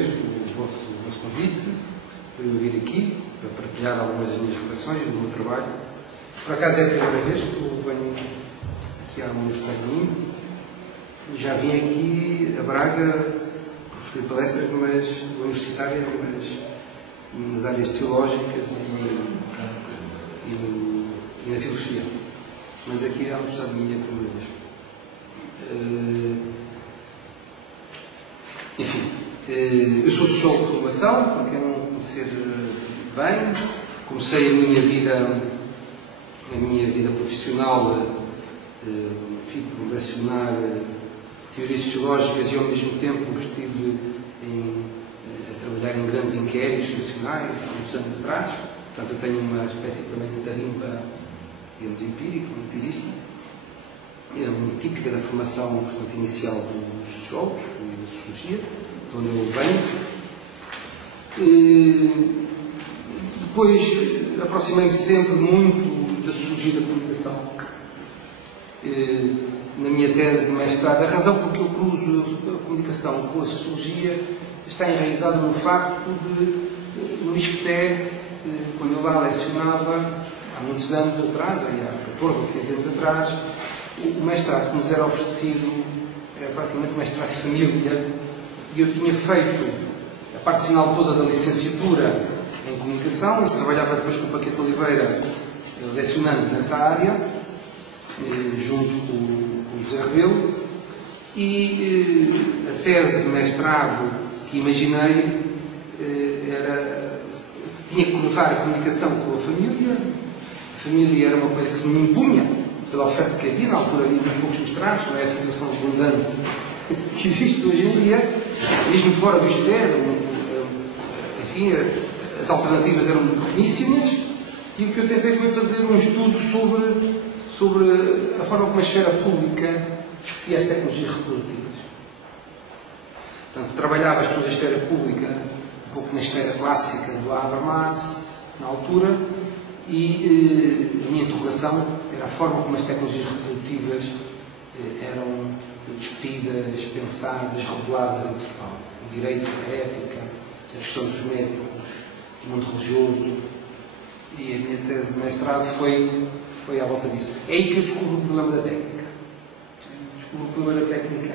O vosso convite para eu vir aqui, para partilhar algumas das minhas reflexões do meu trabalho. Por acaso é a primeira vez que eu venho aqui à Universidade de Minho. Já vim aqui a Braga proferir palestras, mas universitárias, mas nas áreas teológicas e na filosofia. Mas aqui à Universidade de Minho é a primeira vez. Enfim, eu sou sociólogo de formação, para quem não conhecer bem. Comecei a minha vida profissional, por lecionar teorias sociológicas e ao mesmo tempo estive a trabalhar em grandes inquéritos nacionais há muitos anos atrás. Portanto, eu tenho uma espécie também de tarimba, digamos, empírica, empirista. É muito típica da formação, portanto, inicial dos sociólogos e da sociologia, de onde eu venho. Depois aproximei-me sempre muito da sociologia da comunicação. Na minha tese de mestrado, a razão por que eu cruzo a comunicação com a sociologia está enraizada no facto de Luís Peté, quando eu lá lecionava, há muitos anos atrás, há 14 ou 15 anos atrás, o mestrado que nos era oferecido era praticamente mestrado de família, e eu tinha feito a parte final toda da licenciatura em comunicação, e trabalhava depois com o Paquete Oliveira, lecionando nessa área, junto com o José Rebelo, e a tese de mestrado que imaginei tinha que cruzar a comunicação com a família. A família era uma coisa que se me impunha pela oferta que havia, na altura havia muito poucos mestrados, não é a situação abundante que existe hoje em dia, mesmo fora do ISTE, enfim, as alternativas eram pequeníssimas, e o que eu tentei foi fazer um estudo sobre a forma como a esfera pública discutia as tecnologias reprodutivas. Portanto, trabalhava as pessoas da esfera pública um pouco na esfera clássica do Habermas, na altura, e a minha interrogação era a forma como as tecnologias reprodutivas eram discutidas, pensadas, reguladas em Portugal. O direito, a ética, a discussão dos médicos, o mundo religioso. E a minha tese de mestrado foi à volta disso. É aí que eu descubro o problema da técnica. Descubro o problema da técnica.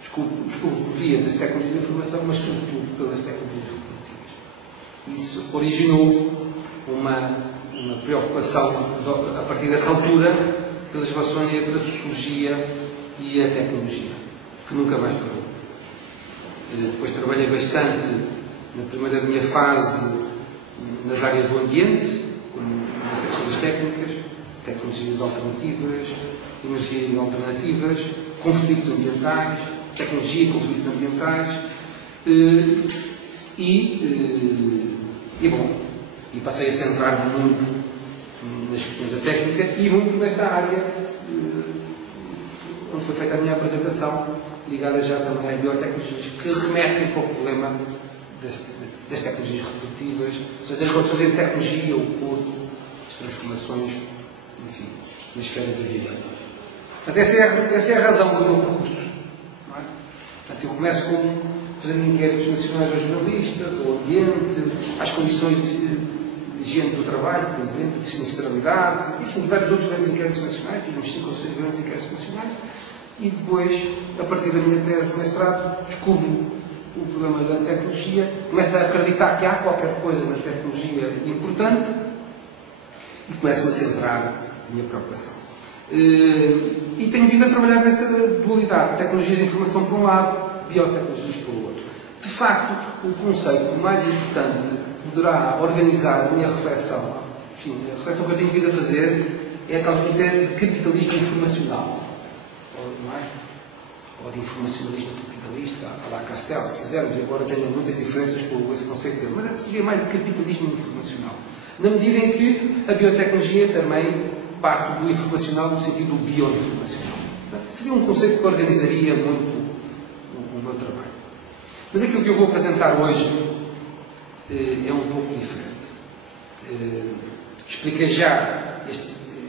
Descubro por via das tecnologias de informação, mas sobretudo pelas tecnologias reprodutivas. Isso originou uma preocupação, a partir dessa altura, pelas relações entre a sociologia e a tecnologia, que nunca mais parou. Depois trabalhei bastante, na primeira minha fase, nas áreas do ambiente, nas questões técnicas, tecnologias alternativas, energias alternativas, conflitos ambientais, tecnologia e conflitos ambientais, e passei a centrar-me muito nas questões da técnica e muito nesta área onde foi feita a minha apresentação, ligada já também às biotecnologias, que remetem para o problema das tecnologias reprodutivas, ou seja, das relações entre tecnologia, o corpo, as transformações, enfim, na esfera da vida. Portanto, essa é a razão do meu percurso. Não é? Portanto, eu começo fazendo inquéritos nacionais aos jornalistas, ao ambiente, às condições de higiene do trabalho, por exemplo, de sinistralidade, enfim, vários outros grandes inquéritos nacionais, fiz uns 5 ou 6 grandes inquéritos nacionais, e depois, a partir da minha tese de mestrado, descubro o problema da tecnologia, começo a acreditar que há qualquer coisa na tecnologia importante e começo a centrar a minha preocupação. E tenho vindo a trabalhar nesta dualidade, tecnologias de informação por um lado, biotecnologias por outro. De facto, o conceito mais importante que poderá organizar a minha reflexão, enfim, a reflexão que eu tenho vindo a fazer, é a tal ideia de capitalismo informacional. Ou de informacionalismo capitalista, a la Castel, se quisermos, embora tenha muitas diferenças com esse conceito dele, mas seria mais de capitalismo informacional. Na medida em que a biotecnologia também parte do informacional no sentido bioinformacional. Portanto, seria um conceito que organizaria muito o meu trabalho. Mas aquilo que eu vou apresentar hoje é um pouco diferente. Expliquei já,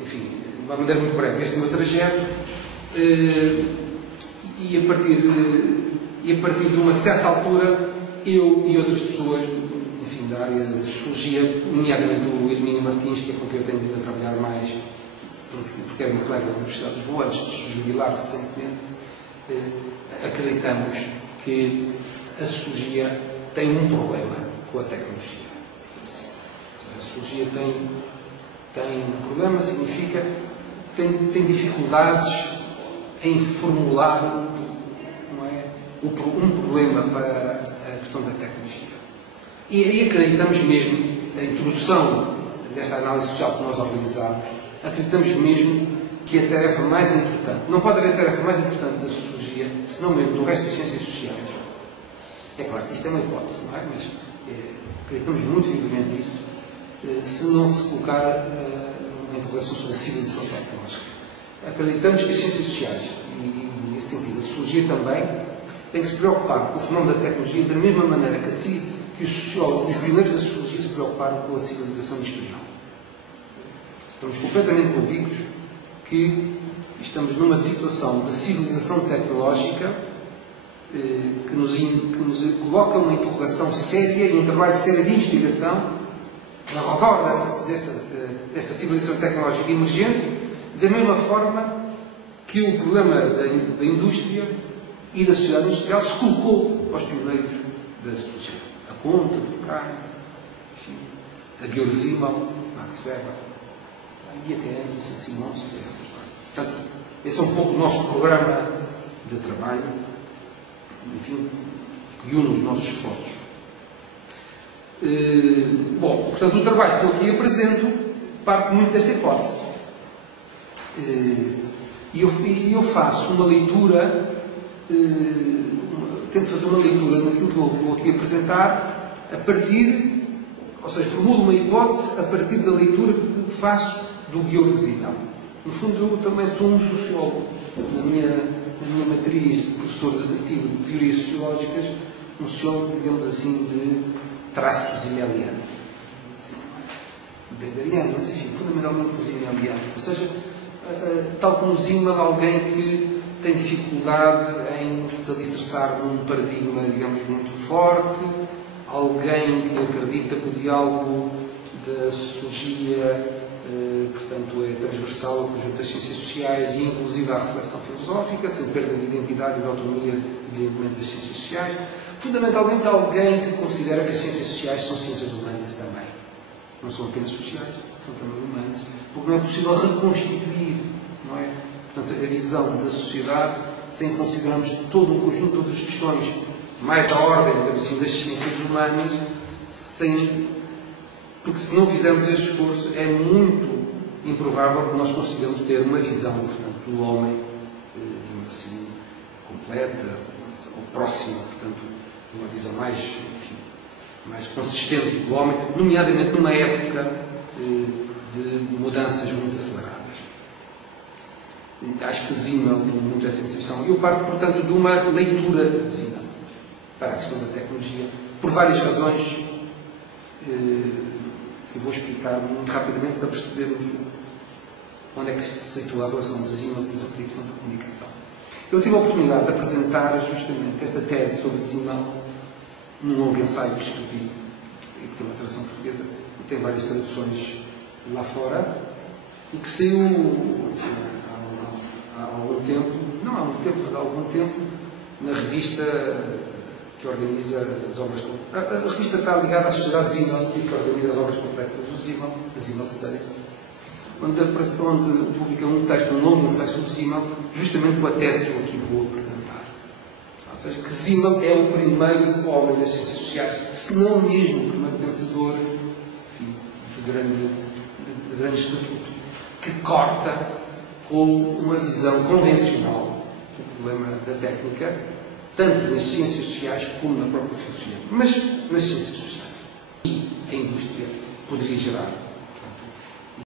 enfim, de uma maneira muito breve, este meu trajeto, e a partir de uma certa altura eu e outras pessoas, enfim, da área da sociologia, nomeadamente o Hermínio Martins, que é com quem eu tenho vindo a trabalhar mais, porque era meu colega da Universidade de Lisboa, antes de se jubilar recentemente, acreditamos que a sociologia tem um problema com a tecnologia. A sociologia tem um problema, significa tem dificuldades em formular, não é, um problema para a questão da tecnologia. E aí acreditamos mesmo, a introdução desta análise social que nós organizamos, acreditamos mesmo que a tarefa mais importante, não pode haver tarefa mais importante da sociologia, senão mesmo do resto das ciências sociais. É claro que isto é uma hipótese, não é? Mas acreditamos muito vivamente nisso, se não se colocar uma interrogação sobre a civilização tecnológica. Acreditamos que as ciências sociais, e nesse sentido a sociologia também, tem que se preocupar com o fenómeno da tecnologia da mesma maneira que os sociólogos, os pioneiros da sociologia, se preocuparam com a civilização industrial. Estamos completamente convictos que estamos numa situação de civilização tecnológica que nos coloca uma interrogação séria e um trabalho sério de investigação ao redor desta civilização tecnológica emergente, da mesma forma que o problema da indústria e da sociedade industrial se colocou aos pioneiros da sociologia. A Conta, Durkheim, a Georg Simmel, Max Weber, a IATS, a Saint-Simon, etc. Portanto, esse é um pouco o nosso programa de trabalho, enfim, que une os nossos esforços. Bom, portanto, o trabalho que eu aqui apresento parte muito desta hipótese. E eu faço uma leitura, tento fazer uma leitura daquilo que eu vou aqui apresentar, a partir, ou seja, formulo uma hipótese a partir da leitura que faço do Georg Simmel. No fundo, eu também sou um sociólogo. Na minha matriz de professor antigo de teorias sociológicas, um sociólogo, digamos assim, de traços zimmeliano. Weberiano, mas enfim, fundamentalmente zimmeliano. Ou seja, tal como Simmel, alguém que tem dificuldade em se alicerçar num paradigma, digamos, muito forte, alguém que acredita que o diálogo da sociologia, portanto, é transversal ao conjunto das ciências sociais e inclusive à reflexão filosófica, sem perda de identidade e de autonomia, evidentemente, das ciências sociais. Fundamentalmente, alguém que considera que as ciências sociais são ciências humanas também. Não são apenas sociais, são também humanas. Porque não é possível reconstituir, não é? Portanto, a visão da sociedade sem considerarmos todo um conjunto de outras questões mais da ordem, digamos assim, das ciências humanas, porque se não fizermos esse esforço, é muito improvável que nós consigamos ter uma visão, portanto, do homem, digamos assim, completa, ou próxima, portanto, de uma visão mais, enfim, mais consistente do homem, nomeadamente numa época de mudanças muito aceleradas. Acho que Simmel tem muito essa intuição. Eu parto, portanto, de uma leitura de Simmel para a questão da tecnologia, por várias razões que vou explicar muito rapidamente para percebermos onde é que se situa a relação de Simmel com a questão da comunicação. Eu tive a oportunidade de apresentar justamente esta tese sobre Simmel num longo ensaio que escrevi, e que tem uma tradução portuguesa, e tem várias traduções lá fora, e que saiu, enfim, há algum tempo, não há muito tempo, mas há algum tempo, na revista que organiza as obras. A revista está ligada à Sociedade Simmel, que organiza as obras completas do Simmel, a Simmel Studies, onde publica um texto, um longo ensaio sobre Simmel, justamente com a tese que eu aqui vou apresentar. Ou seja, que Simmel é o primeiro homem das ciências sociais, se não mesmo o primeiro pensador, enfim, de grande estatuto, que corta com uma visão convencional do problema da técnica, tanto nas ciências sociais como na própria filosofia, mas nas ciências sociais. E a indústria poderia gerar